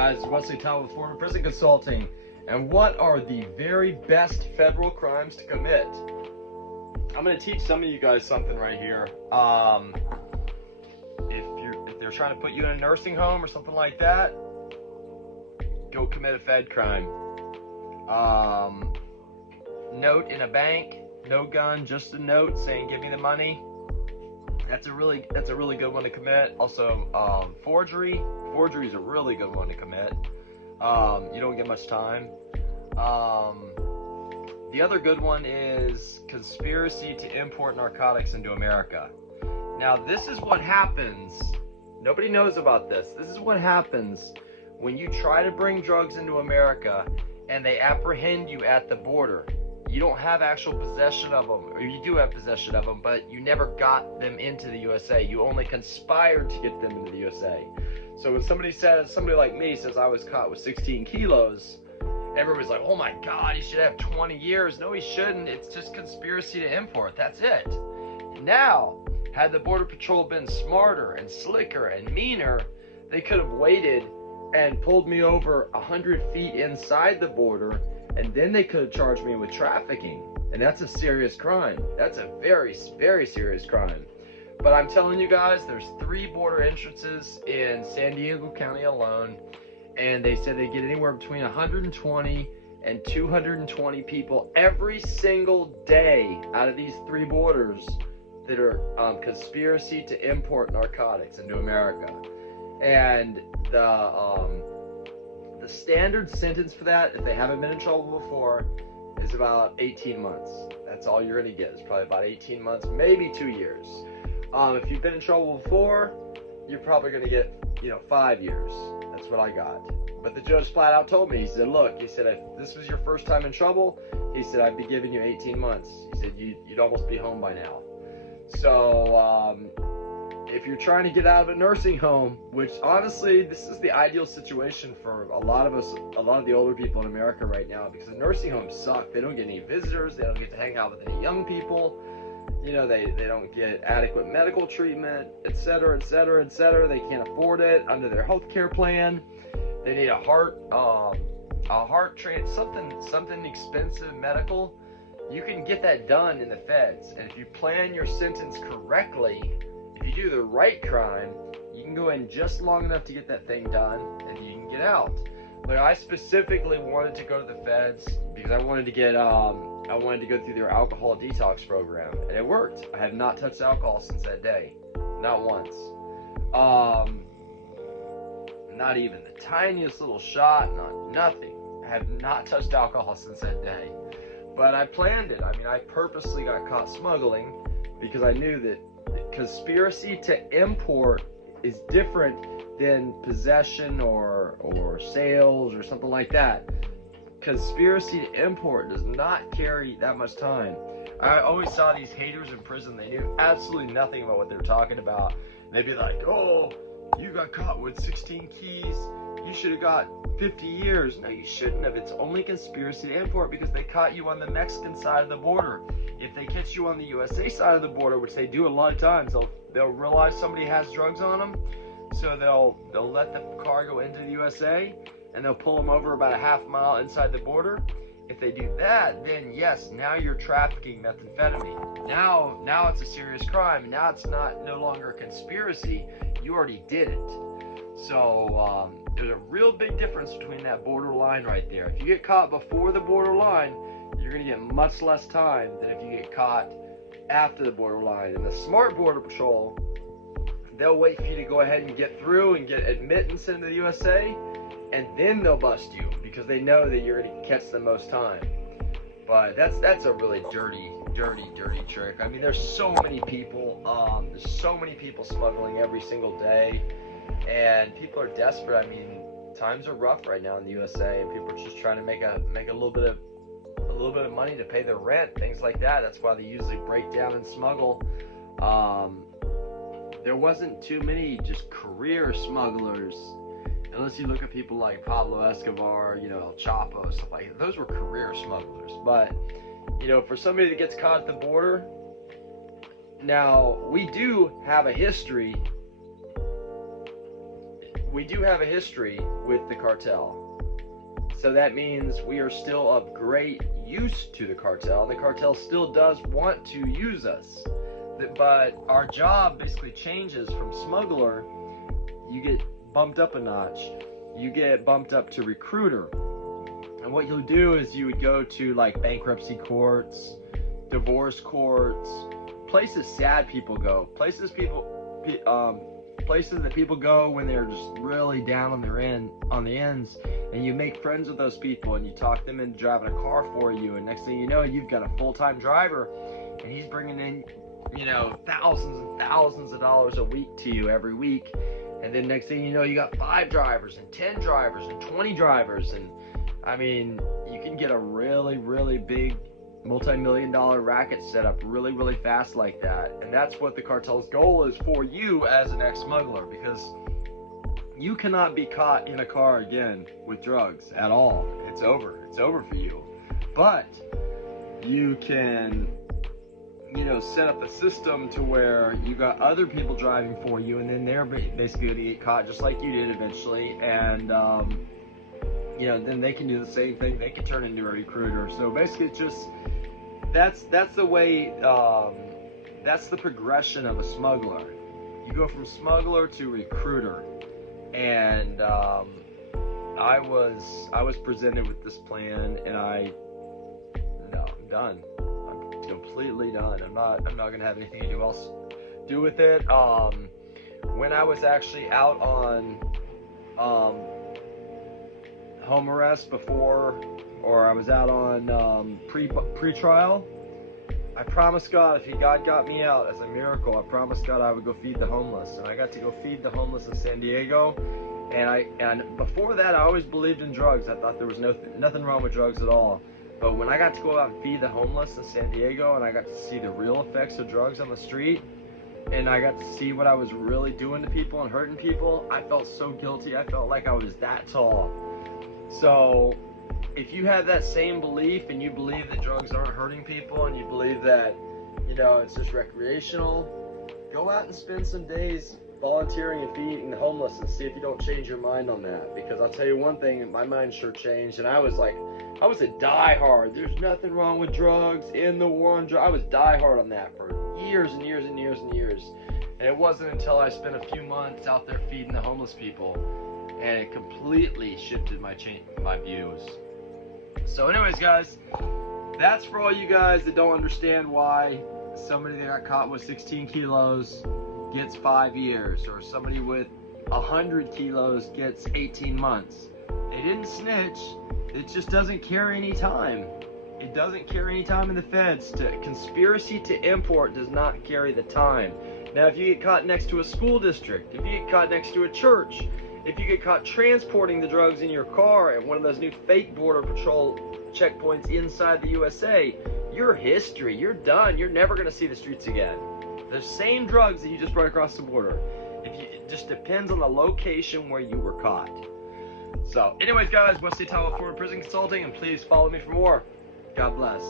guys, it's Wesley Town with Florida Prison Consulting. And what are the very best federal crimes to commit? I'm going to teach some of you guys something right here. If they're trying to put you in a nursing home or something like that, go commit a Fed crime. Note in a bank, no gun, just a note saying give me the money. That's a really good one to commit. Also, forgery. Forgery is a really good one to commit. You don't get much time. The other good one is conspiracy to import narcotics into America. Now, this is what happens. Nobody knows about this. This is what happens when you try to bring drugs into America and they apprehend you at the border. You don't have actual possession of them, or you do have possession of them, but you never got them into the USA. You only conspired to get them into the USA. So when somebody like me says I was caught with 16 kilos, everybody's like, oh my God, he should have 20 years. No, he shouldn't. It's just conspiracy to import. That's it. Now, had the Border Patrol been smarter and slicker and meaner, they could have waited and pulled me over 100 feet inside the border, and then they could have charged me with trafficking. And that's a serious crime. That's a very, very serious crime. But I'm telling you guys, there's 3 border entrances in San Diego County alone, and they said they get anywhere between 120 and 220 people every single day out of these 3 borders that are conspiracy to import narcotics into America. And the standard sentence for that, if they haven't been in trouble before, is about 18 months. That's all you're going to get. It's probably about 18 months, maybe 2 years. If you've been in trouble before, you're probably going to get, 5 years. That's what I got. But the judge flat out told me, he said, look, he said, if this was your first time in trouble, he said, I'd be giving you 18 months. He said, you'd almost be home by now. So, if you're trying to get out of a nursing home, which honestly, this is the ideal situation for a lot of us, a lot of the older people in America right now, because the nursing homes suck. They don't get any visitors. They don't get to hang out with any young people. They don't get adequate medical treatment, etc., etc., etc. They can't afford it under their health care plan. They need something expensive medical. You can get that done in the feds. And if you plan your sentence correctly, if you do the right crime, you can go in just long enough to get that thing done, and you can get out. But I specifically wanted to go to the feds because I wanted to go through their alcohol detox program, and it worked. I have not touched alcohol since that day, not once. Not even the tiniest little shot, nothing. I have not touched alcohol since that day. But I planned it. I mean, I purposely got caught smuggling because I knew that conspiracy to import is different than possession or sales or something like that. Conspiracy to import does not carry that much time. I always saw these haters in prison. They knew absolutely nothing about what they were talking about. And they'd be like, oh, you got caught with 16 keys. You should have got 50 years. No, you shouldn't have. It's only conspiracy to import because they caught you on the Mexican side of the border. If they catch you on the USA side of the border, which they do a lot of times, they'll realize somebody has drugs on them, so they'll let the car go into the USA, and they'll pull them over about a half mile inside the border. If they do that, then yes, now you're trafficking methamphetamine. Now it's a serious crime. Now it's no longer a conspiracy. You already did it. So there's a real big difference between that border line right there. If you get caught before the border line, you're going to get much less time than if you get caught after the border line. And the smart Border Patrol, they'll wait for you to go ahead and get through and get admittance into the USA, and then they'll bust you because they know that you're going to catch the most time. But that's a really dirty trick. I mean, there's so many people. There's so many people smuggling every single day, and people are desperate. I mean, times are rough right now in the USA, and people are just trying to make a little bit of money to pay their rent, things like that. That's why they usually break down and smuggle. There wasn't too many just career smugglers, unless you look at people like Pablo Escobar, El Chapo, stuff like that. Those were career smugglers. But for somebody that gets caught at the border, now we do have a history we do have a history with the cartel. So that means we are still of great use to the cartel. The cartel still does want to use us. But our job basically changes from smuggler. You get bumped up a notch. You get bumped up to recruiter. And what you'll do is you would go to like bankruptcy courts, divorce courts, places sad people go, places that people go when they're just really down on the ends, and you make friends with those people and you talk them into driving a car for you, and next thing you know, you've got a full-time driver and he's bringing in, you know, thousands and thousands of dollars a week to you every week. And then next thing you know, you got 5 drivers and 10 drivers and 20 drivers, and I mean, you can get a really, really big multi-million-dollar racket set up really, really fast like that. And that's what the cartel's goal is for you as an ex-smuggler, because you cannot be caught in a car again with drugs at all. It's over. It's over for you. But you can, you know, set up a system to where you got other people driving for you, and then they're basically going to get caught just like you did eventually. And you know, then they can do the same thing. They can turn into a recruiter. So basically, it's just that's the way. That's the progression of a smuggler. You go from smuggler to recruiter, and I was presented with this plan, and I'm done. I'm completely done. I'm not gonna have anything else do with it. When I was actually out on home arrest before, or I was out on pre-trial, I promised God, if God got me out as a miracle, I promised God I would go feed the homeless. And I got to go feed the homeless in San Diego. And before that, I always believed in drugs. I thought there was nothing wrong with drugs at all. But when I got to go out and feed the homeless in San Diego, and I got to see the real effects of drugs on the street, and I got to see what I was really doing to people and hurting people, I felt so guilty. I felt like I was that tall. So if you have that same belief, and you believe that drugs aren't hurting people, and you believe that, you know, it's just recreational, go out and spend some days volunteering and feeding the homeless and see if you don't change your mind on that. Because I'll tell you one thing, my mind sure changed, and I was a diehard. There's nothing wrong with drugs, in the war on drugs. I was diehard on that for years and years and years and years. And it wasn't until I spent a few months out there feeding the homeless people, and it completely shifted my views. So anyways, guys, that's for all you guys that don't understand why somebody that got caught with 16 kilos gets 5 years, or somebody with 100 kilos gets 18 months. They didn't snitch. It just doesn't carry any time. It doesn't carry any time in the feds. Conspiracy to import does not carry the time. Now, if you get caught next to a school district, if you get caught next to a church, if you get caught transporting the drugs in your car at one of those new fake border patrol checkpoints inside the USA, you're history. You're done. You're never going to see the streets again. The same drugs that you just brought across the border. It just depends on the location where you were caught. So anyways, guys, Wesley Tawa, former prison consulting, and please follow me for more. God bless.